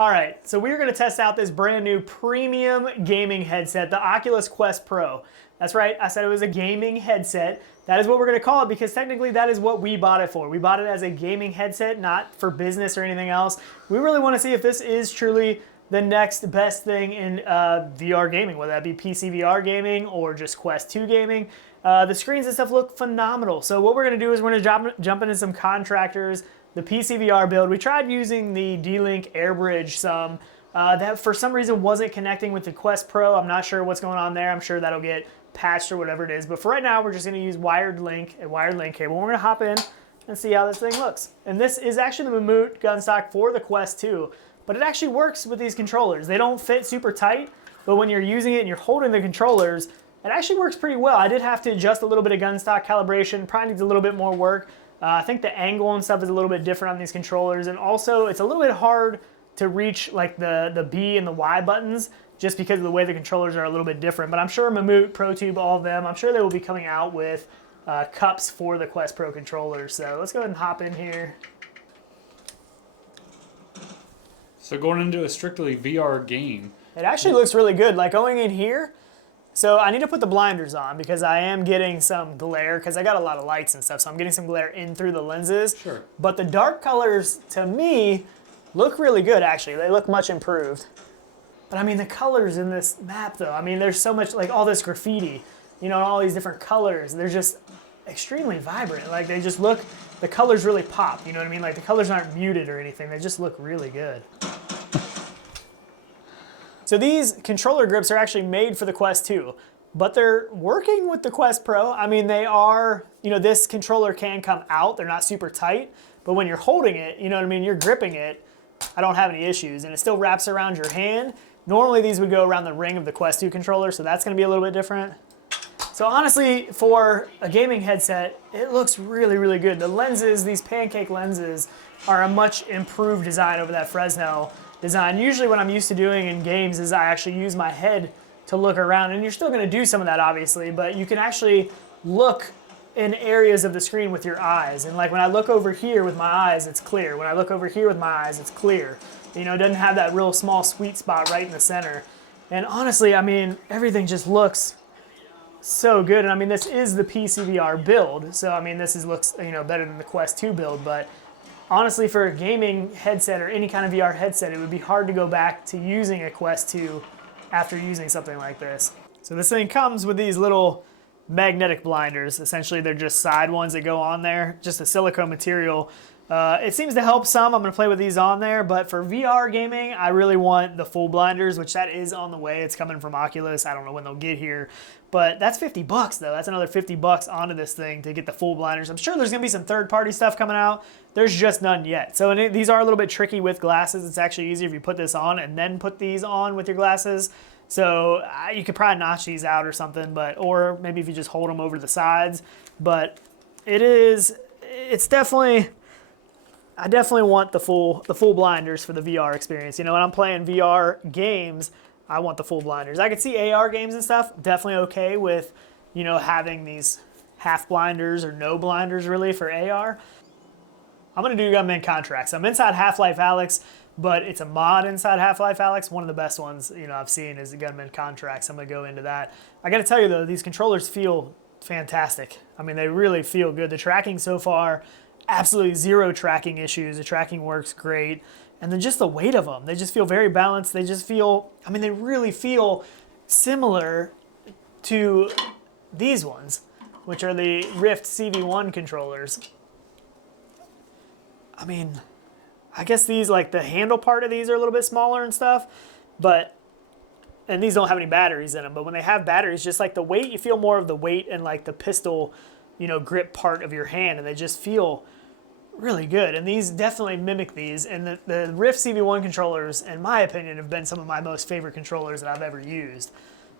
All right, so we're going to test out this brand new premium gaming headset, the Oculus Quest Pro. That's right, I said it was a gaming headset. That is what we're going to call it because technically that is what we bought it for. We bought it as a gaming headset, not for business or anything else. We really want to see if this is truly the next best thing in VR gaming, whether that be PCVR gaming or just Quest 2 gaming. The screens and stuff look phenomenal. So what we're going to do is we're going to jump into some Contractors, the PCVR build. We tried using the D-Link AirBridge some. That for some reason wasn't connecting with the Quest Pro. I'm not sure what's going on there. I'm sure that'll get patched or whatever it is. But for right now, we're just going to use a wired link cable. We're going to hop in and see how this thing looks. And this is actually the Mamut Gunstock for the Quest 2. But it actually works with these controllers. They don't fit super tight, but when you're using it and you're holding the controllers, it actually works pretty well. I did have to adjust a little bit of Gunstock calibration. Probably needs a little bit more work. I think the angle and stuff is a little bit different on these controllers, and also it's a little bit hard to reach like the B and the Y buttons just because of the way the controllers are a little bit different. But I'm sure Mamut, ProTube, all of them, I'm sure they will be coming out with cups for the Quest Pro controllers. So let's go ahead and hop in here. So going into a strictly VR game. It actually looks really good. Like going in here, so I need to put the blinders on because I am getting some glare because I got a lot of lights and stuff, so I'm getting some glare in through the lenses. Sure. But the dark colors, to me, look really good actually. They look much improved. But I mean, the colors in this map though, I mean, there's so much, like all this graffiti, you know, all these different colors. They're just extremely vibrant. Like they just look, the colors really pop, you know what I mean? Like the colors aren't muted or anything. They just look really good. So these controller grips are actually made for the Quest 2, but they're working with the Quest Pro. I mean, they are, you know, this controller can come out. They're not super tight, but when you're holding it, you know what I mean? You're gripping it. I don't have any issues, and it still wraps around your hand. Normally these would go around the ring of the Quest 2 controller, so that's gonna be a little bit different. So honestly, for a gaming headset, it looks really, really good. The lenses, these pancake lenses, are a much improved design over that Fresnel design. Usually what I'm used to doing in games is I actually use my head to look around, and you're still going to do some of that obviously, but you can actually look in areas of the screen with your eyes. And like when I look over here with my eyes, it's clear. When I look over here with my eyes, it's clear. You know, it doesn't have that real small sweet spot right in the center. And honestly, I mean, everything just looks so good. And I mean, this is the PCVR build, so I mean, this looks, you know, better than the Quest 2 build, but honestly, for a gaming headset or any kind of VR headset, it would be hard to go back to using a Quest 2 after using something like this. So this thing comes with these little magnetic blinders. Essentially, they're just side ones that go on there, just a silicone material. It seems to help some. I'm going to play with these on there, but for VR gaming, I really want the full blinders, which that is on the way. It's coming from Oculus. I don't know when they'll get here, but that's $50 though. That's another $50 onto this thing to get the full blinders. I'm sure there's going to be some third-party stuff coming out. There's just none yet. So these are a little bit tricky with glasses. It's actually easier if you put this on and then put these on with your glasses. So you could probably notch these out or something, or maybe if you just hold them over the sides. But it's definitely, I definitely want the full blinders for the VR experience. You know, when I'm playing VR games, I want the full blinders. I could see AR games and stuff, definitely okay with, you know, having these half blinders or no blinders really for AR. I'm gonna do Gunman Contracts. I'm inside Half-Life Alyx, but it's a mod inside Half-Life Alyx. One of the best ones, you know, I've seen is the Gunman Contracts. I'm gonna go into that. I gotta tell you though, these controllers feel fantastic. I mean, they really feel good. The tracking so far, absolutely zero tracking issues. The tracking works great. And then just the weight of them, they just feel very balanced. They just feel, I mean, they really feel similar to these ones, which are the Rift CV1 controllers. I mean, I guess these, like the handle part of these are a little bit smaller and stuff, and these don't have any batteries in them, but when they have batteries, just like the weight, you feel more of the weight and like the pistol, you know, grip part of your hand, and they just feel really good. And these definitely mimic these, and the Rift CV1 controllers, in my opinion, have been some of my most favorite controllers that I've ever used.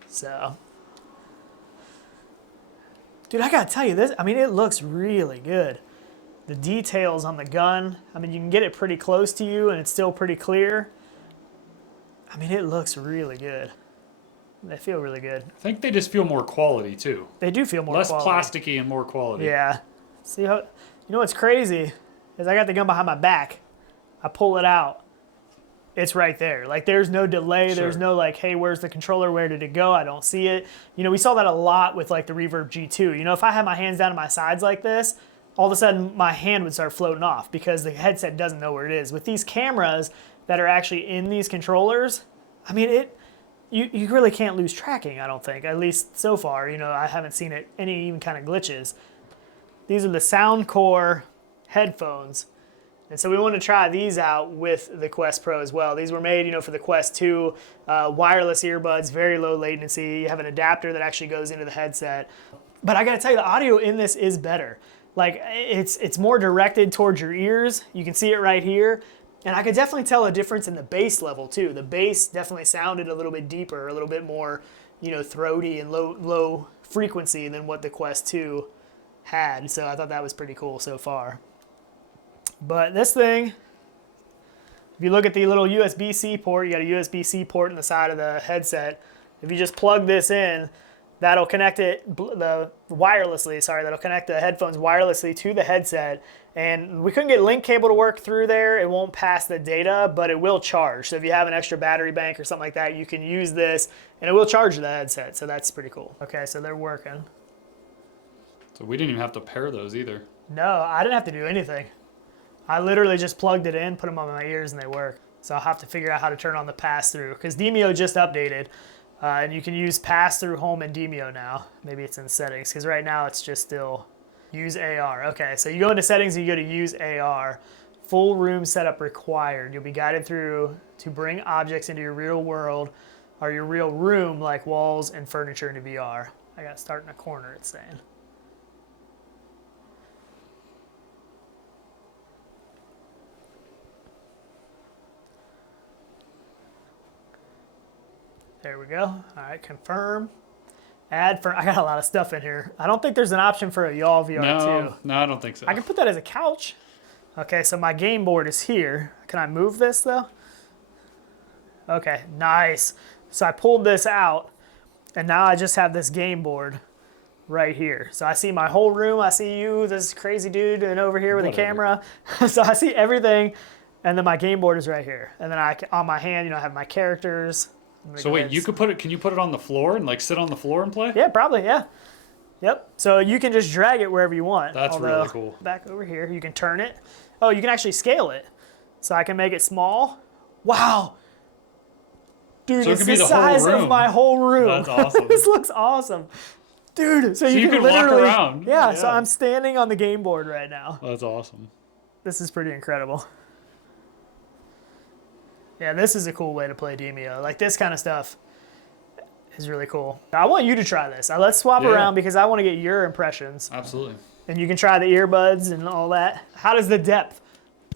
So, dude, I gotta tell you this, I mean, it looks really good. The details on the gun, I mean, you can get it pretty close to you and it's still pretty clear. I mean, it looks really good. They feel really good. I think they just feel more quality too. They do feel more less quality. Less plasticky and more quality. Yeah. See how, you know what's crazy is I got the gun behind my back. I pull it out it's right there. Like there's no delay. There's no like, hey, where's the controller? Where did it go? I don't see it. You know, we saw that a lot with like the Reverb G2. You know, if I had my hands down to my sides like this, all of a sudden my hand would start floating off because the headset doesn't know where it is. With these cameras that are actually in these controllers, I mean, you really can't lose tracking, I don't think. At least so far, you know, I haven't seen any even kind of glitches. These are the Soundcore headphones. And so we want to try these out with the Quest Pro as well. These were made, you know, for the Quest 2, wireless earbuds, very low latency. You have an adapter that actually goes into the headset. But I got to tell you, the audio in this is better. Like it's more directed towards your ears. You can see it right here. And I could definitely tell a difference in the bass level too. The bass definitely sounded a little bit deeper, a little bit more, you know, throaty and low frequency than what the Quest 2 had. So I thought that was pretty cool so far. But this thing, if you look at the little USB-C port, you got a USB-C port in the side of the headset. If you just plug this in, that'll connect it wirelessly. That'll connect the headphones wirelessly to the headset. And we couldn't get link cable to work through there. It won't pass the data, but it will charge. So if you have an extra battery bank or something like that, you can use this, and it will charge the headset. So that's pretty cool. Okay, so they're working. So we didn't even have to pair those either. No, I didn't have to do anything. I literally just plugged it in, put them on my ears, and they work. So I'll have to figure out how to turn on the pass-through, because Demeo just updated, and you can use pass-through home in Demeo now. Maybe it's in settings, because right now it's just still use AR. Okay, so you go into settings and you go to use AR. Full room setup required. You'll be guided through to bring objects into your real world or your real room, like walls and furniture, into VR. I got to start in a corner, it's saying. There we go. All right, confirm. Add for, I got a lot of stuff in here. I don't think there's an option for a Y'all VR 2. No, I don't think so. I can put that as a couch. Okay, so my game board is here. Can I move this though? Okay, nice. So I pulled this out, and now I just have this game board right here. So I see my whole room. I see you, this crazy dude, and over here with a camera. So I see everything, and then my game board is right here. And then on my hand, you know, I have my characters. So wait, you could put it, can you put it on the floor and like sit on the floor and play? Yeah, probably, yeah. Yep, so you can just drag it wherever you want. That's really cool. Back over here, you can turn it. Oh, you can actually scale it. So I can make it small. Wow. Dude, so it's the size of my whole room. That's awesome. This looks awesome. Dude, so you can literally walk around. Yeah, so I'm standing on the game board right now. That's awesome. This is pretty incredible. Yeah, this is a cool way to play Demeo. Like this kind of stuff is really cool. I want you to try this. Let's swap around because I want to get your impressions. Absolutely. And you can try the earbuds and all that. How does the depth?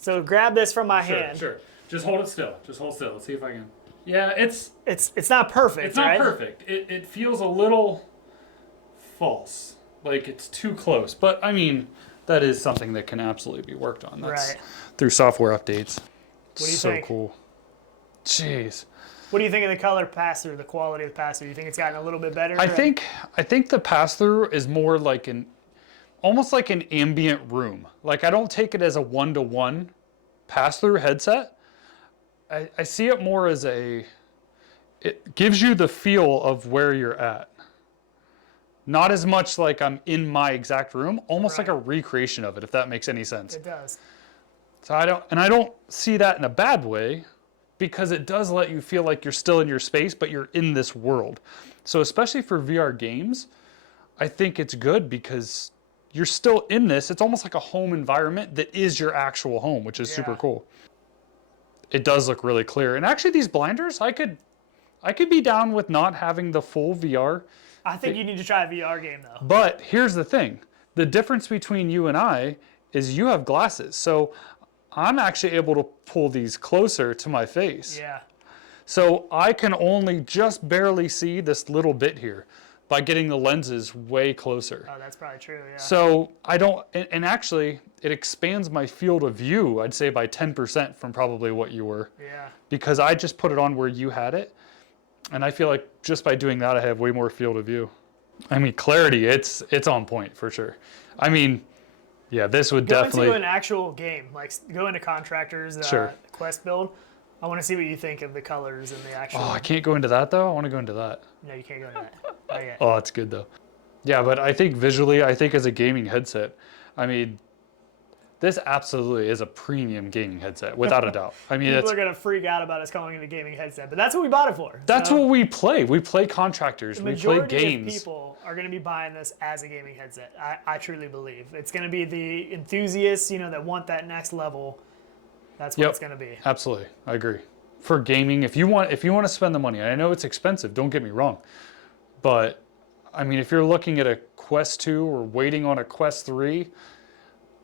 So grab this from my hand. Sure. Just hold it still. Just hold still. Let's see if I can. Yeah, it's not perfect. It's not perfect. It feels a little false. Like it's too close. But I mean, that is something that can absolutely be worked on. That's through software updates. What do you think? So cool. Jeez. What do you think of the color pass-through, the quality of the pass-through? You think it's gotten a little bit better? I think the pass-through is more like almost like an ambient room. Like I don't take it as a one-to-one pass-through headset. I see it more as it gives you the feel of where you're at. Not as much like I'm in my exact room, almost like a recreation of it, if that makes any sense. It does. So I don't see that in a bad way, because it does let you feel like you're still in your space, but you're in this world. So especially for VR games, I think it's good because you're still in this. It's almost like a home environment that is your actual home, which is super cool. It does look really clear. And actually these blinders, I could be down with not having the full VR. I think you need to try a VR game though. But here's the thing. The difference between you and I is you have glasses. So I'm actually able to pull these closer to my face. Yeah. So I can only just barely see this little bit here by getting the lenses way closer. Oh, that's probably true, yeah. So I don't, and actually it expands my field of view, I'd say by 10% from probably what you were. Yeah. Because I just put it on where you had it. And I feel like just by doing that, I have way more field of view. I mean, clarity, it's on point for sure. I mean, yeah, this would definitely... Go into an actual game, like go into Contractors, Quest build. I want to see what you think of the colors and the actual. Oh, I can't go into that though. I want to go into that. No, you can't go into that. Not yet. Oh, that's good though. Yeah, but I think visually, I think as a gaming headset, I mean, this absolutely is a premium gaming headset, without a doubt. I mean, People are going to freak out about us calling it a gaming headset, but that's what we bought it for. That's what we play. We play Contractors. We play games. The majority of people are going to be buying this as a gaming headset. I truly believe. It's going to be the enthusiasts, that want that next level. That's what it's going to be. Absolutely. I agree. For gaming, if you want to spend the money, I know it's expensive, don't get me wrong. But, I mean, if you're looking at a Quest 2 or waiting on a Quest 3,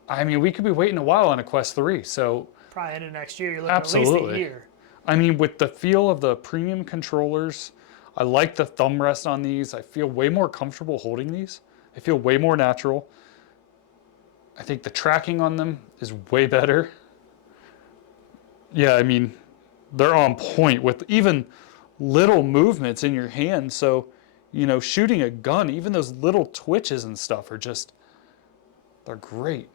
I mean, we could be waiting a while on a Quest 3, so... Probably into next year, you're looking at least a year. I mean, with the feel of the premium controllers, I like the thumb rest on these. I feel way more comfortable holding these. I feel way more natural. I think the tracking on them is way better. Yeah, I mean, they're on point with even little movements in your hand. So, shooting a gun, even those little twitches and stuff are just, they're great.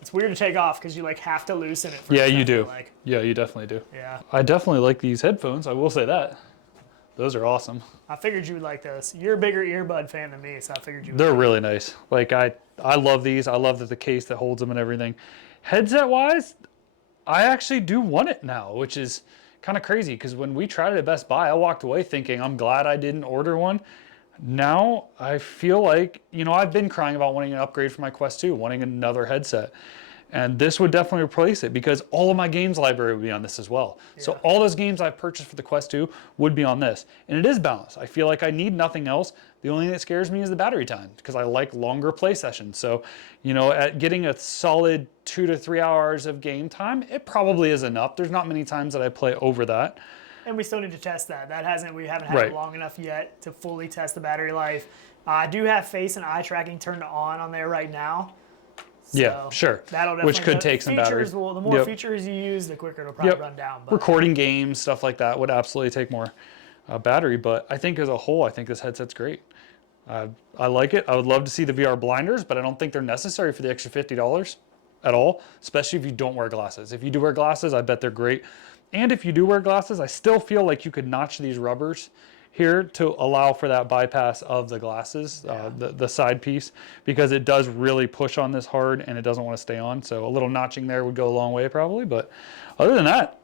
It's weird to take off because you have to loosen it. Yeah, you do. Yeah, you definitely do. Yeah. I definitely like these headphones. I will say that. Those are awesome. I figured you would like those. You're a bigger earbud fan than me, so I figured you would. They're really nice. I love these. I love the case that holds them and everything. Headset-wise, I actually do want it now, which is kind of crazy because when we tried it at Best Buy, I walked away thinking, I'm glad I didn't order one. Now I feel like, I've been crying about wanting an upgrade for my Quest 2, wanting another headset. And this would definitely replace it because all of my games library would be on this as well. Yeah. So all those games I've purchased for the Quest 2 would be on this. And it is balanced. I feel like I need nothing else. The only thing that scares me is the battery time because I like longer play sessions. So, at getting a solid 2 to 3 hours of game time, it probably is enough. There's not many times that I play over that. And we still need to test that. We haven't had it long enough yet to fully test the battery life. I do have face and eye tracking turned on there right now. So yeah, sure. That'll definitely, which could take some battery. Well, the more features you use, the quicker it'll probably run down. But recording games, stuff like that would absolutely take more battery. But I think as a whole, I think this headset's great. I like it. I would love to see the VR blinders, but I don't think they're necessary for the extra $50 at all, especially if you don't wear glasses. If you do wear glasses, I bet they're great. And if you do wear glasses, I still feel like you could notch these rubbers here to allow for that bypass of the glasses, the side piece, because it does really push on this hard and it doesn't want to stay on. So a little notching there would go a long way probably. But other than that,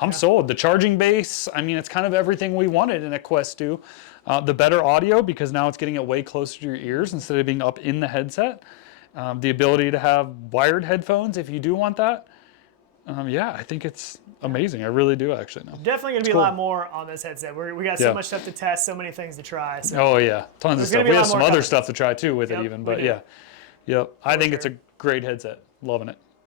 I'm sold. The charging base, I mean, it's kind of everything we wanted in a Quest 2. The better audio, because now it's getting it way closer to your ears instead of being up in the headset. The ability to have wired headphones if you do want that. Yeah, I think it's amazing. I really do actually now. Definitely going to be a lot more on this headset. We got so much stuff to test, so many things to try. So oh yeah, tons of stuff. We have some other stuff to try too with it even, but yeah. Yep, I think it's a great headset. Loving it.